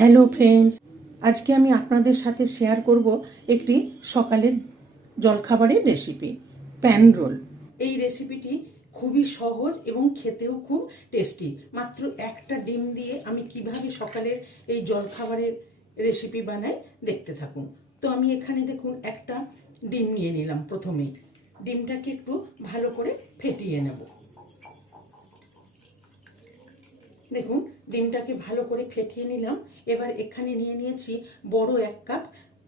Hello friends, আজকে আমি আপনাদের সাথে শেয়ার করব একটি সকালের জলখাবারের রেসিপি, প্যান রোল। এই রেসিপিটি খুবই সহজ এবং খেতেও খুব টেস্টি। মাত্র একটা ডিম দিয়ে আমি কিভাবে সকালের এই জলখাবারের রেসিপি বানাই দেখতে থাকুন। তো আমি এখানে দেখুন একটা ডিম নিয়ে নিলাম। প্রথমেই ডিমটাকে একটু ভালো করে ফেটিয়ে নেব। দেখুন ডিমটাকে ভালো করে ফেটিয়ে নিলাম। এবার এখানে নিয়ে নিয়েছি বড় 1 কাপ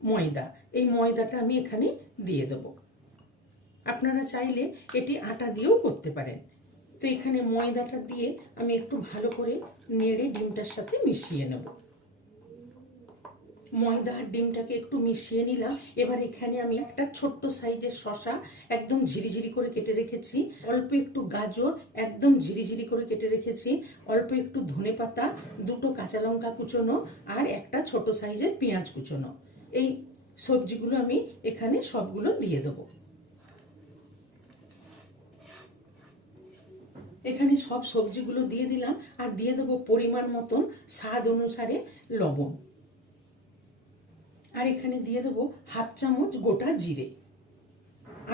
ময়দা। এই ময়দাটা আমি এখানে দিয়ে দেব। আপনারা চাইলে এটি আটা দিয়েও করতে পারেন। তো এখানে ময়দাটা দিয়ে আমি একটু ভালো করে নেড়ে ডিমটার সাথে মিশিয়ে নেব। ময়দা আর ডিমটাকে একটু মিশিয়ে নিলাম। এবার এখানে আমি একটা ছোট্ট সাইজের শসা একদম ঝিরিঝিরি করে কেটে রেখেছি, অল্প একটু গাজর একদম ঝিরিঝিরি করে কেটে রেখেছি, অল্প একটু ধনেপাতা, 2টো কাঁচা লঙ্কা কুচোনো আর একটা ছোট সাইজের পেঁয়াজ কুচোনো। এই সবজিগুলো আমি এখানে সবগুলো দিয়ে দেবো। এখানে সব সবজিগুলো দিয়ে দিলাম আর দিয়ে দেবো পরিমাণ মতন স্বাদ অনুসারে লবণ। আর এখানে দিয়ে দেবো 1/2 চামচ গোটা জিরে।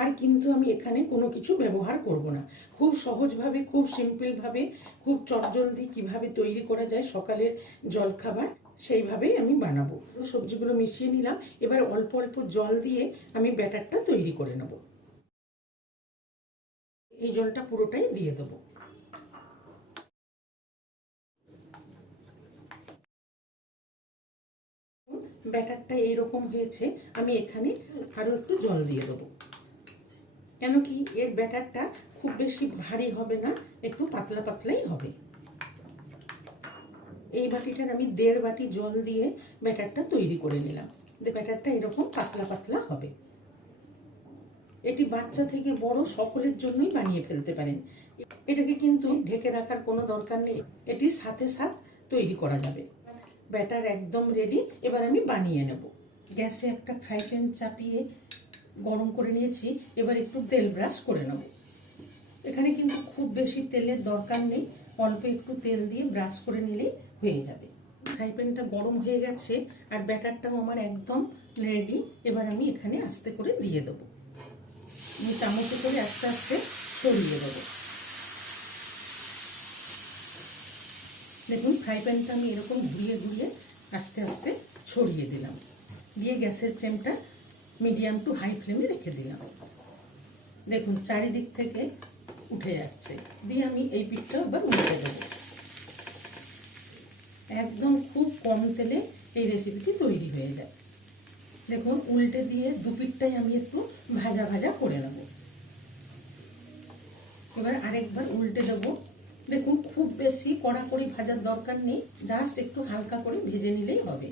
আর কিন্তু আমি এখানে কোনো কিছু ব্যবহার করব না। খুব সহজভাবে, খুব সিম্পলভাবে, খুব চটজলদি কিভাবে তৈরি করা যায় সকালের জলখাবার, সেইভাবেই আমি বানাবো। সবজিগুলো মিশিয়ে নিলাম। এবার অল্প অল্প জল দিয়ে আমি ব্যাটারটা তৈরি করে নেব। এই জলটা পুরোটাই দিয়ে দেবো। ব্যাটারটা এইরকম হয়েছে। আমি এখানে আরও একটু জল দিয়ে দেবো। কেন কি এর ব্যাটারটা খুব বেশি ভারী হবে না, একটু পাতলা পাতলাই হবে। এই বাটিটার আমি 1.5 বাটি জল দিয়ে ব্যাটারটা তৈরি করে নিলাম। ব্যাটারটা এরকম পাতলা পাতলা হবে। এটি বাচ্চা থেকে বড় সকলের জন্যই বানিয়ে ফেলতে পারেন। এটাকে কিন্তু ঢেকে রাখার কোনো দরকার নেই, এটি সাথে সাথ তৈরি করা যাবে। ব্যাটার একদম রেডি। এবার আমি বানিয়ে নেব। গ্যাসে একটা ফ্রাই প্যান চাপিয়ে গরম করে নিয়েছি। এবার একটু তেল ব্রাশ করে নেব। এখানে কিন্তু খুব বেশি তেলের দরকার নেই, অল্প একটু তেল দিয়ে ব্রাশ করে নিলেই হয়ে যাবে। ফ্রাই প্যানটা গরম হয়ে গেছে আর ব্যাটারটাও আমার একদম রেডি। এবার আমি এখানে আস্তে করে দিয়ে দেবো। আমি চামচে করে আস্তে আস্তে সরিয়ে দেবো। দেখুন ফ্রাই প্যানটা আমি এরকম ঘুরিয়ে ঘুরিয়ে আস্তে আস্তে ছড়িয়ে দিলাম। দিয়ে গ্যাসের ফ্লেমটা মিডিয়াম টু হাই ফ্লেমে রেখে দিলাম। দেখুন চারিদিক থেকে উঠে যাচ্ছে। দিয়ে আমি এই পিঠটাও এবার উল্টে দেবো। একদম খুব কম তেলে এই রেসিপিটি তৈরি হয়ে যায়। দেখুন উল্টে দিয়ে 2 পিঠটাই আমি একটু ভাজা ভাজা করে নেব। এবার আরেকবার উল্টে দেবো। দেখুন খুব বেশি কড়াকড়ি ভাজার দরকার নেই, জাস্ট একটু হালকা করে ভেজে নিলেই হবে।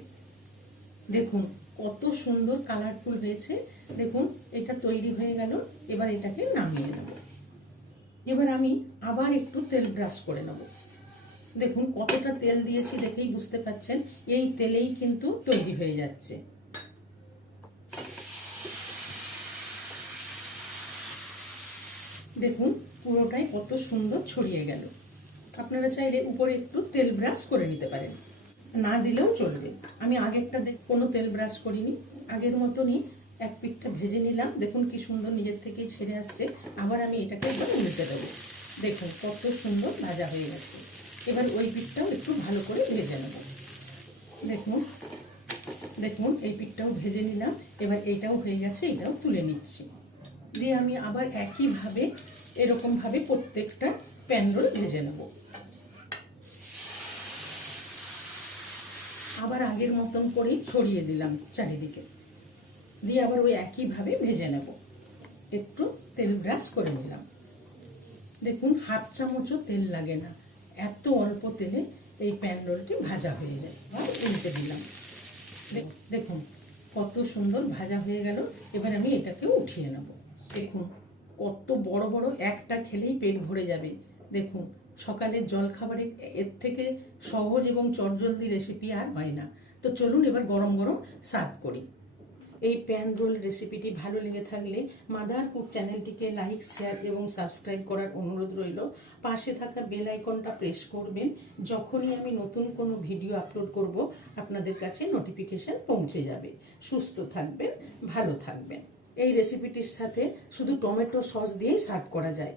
দেখুন কত সুন্দর কালারফুল হয়েছে। দেখুন এটা তৈরি হয়ে গেল। এবার এটাকে নামিয়ে নেব। এবার আমি আবার একটু তেল ব্রাশ করে নেব। দেখুন কতটা তেল দিয়েছি দেখেই বুঝতে পাচ্ছেন, এই তেলেই কিন্তু তৈরি হয়ে যাচ্ছে। দেখুন পুরোটাই কত সুন্দর ছড়িয়ে গেল। আপনারা চাইলে উপরে একটু তেল ব্রাশ করে নিতে পারেন, না দিলেও চলবে। আমি আগেরটা কোনো তেল ব্রাশ করিনি, আগের মতনই এক পিঠটা ভেজে নিলাম। দেখুন কি সুন্দর নিজের থেকেই ছেড়ে আসছে। আবার আমি এটাকে একবার উল্টে দেবো। দেখুন কত সুন্দর ভাজা হয়ে গেছে। এবার ওই পিঠটাও একটু ভালো করে ভেজে নেব। দেখুন দেখুন এই পিঠটাও ভেজে নিলাম। এবার এইটাও হয়ে গেছে, এটাও তুলে নিচ্ছি। দিয়ে আমি আবার একইভাবে এরকমভাবে প্রত্যেকটা প্যান রোল ভেজে নেব। আবার আগের মতন করেই ছড়িয়ে দিলাম চারিদিকে। দিয়ে আবার ওই একইভাবে ভেজে নেব। একটু তেল ব্রাশ করে নিলাম। দেখুন 1/2 চামচও তেল লাগে না, এত অল্প তেলে এই প্যান রোলটি ভাজা হয়ে যায়। আর উল্টে দিলাম। দেখুন কত সুন্দর ভাজা হয়ে গেল। এবার আমি এটাকে উঠিয়ে নেব। দেখুন কত বড় বড়, একটা খেলেই পেট ভরে যাবে। দেখুন সকালের জলখাবারে এর থেকে সহজ এবং চটজলদি রেসিপি আর হয় না। তো চলুন এবার গরম গরম সার্ভ করি। এই প্যান রোল রেসিপিটি ভালো লেগে থাকলে মাদার কুক চ্যানেলটিকে লাইক, শেয়ার এবং সাবস্ক্রাইব করার অনুরোধ রইল। পাশে থাকা বেল আইকনটা প্রেস করবেন। যখনই আমি নতুন কোনো ভিডিও আপলোড করব আপনাদের কাছে নোটিফিকেশন পৌঁছে যাবে। সুস্থ থাকবেন, ভালো থাকবেন। এই রেসিপিটির সাথে শুধু টমেটো সস দিয়েই সার্ভ করা যায়।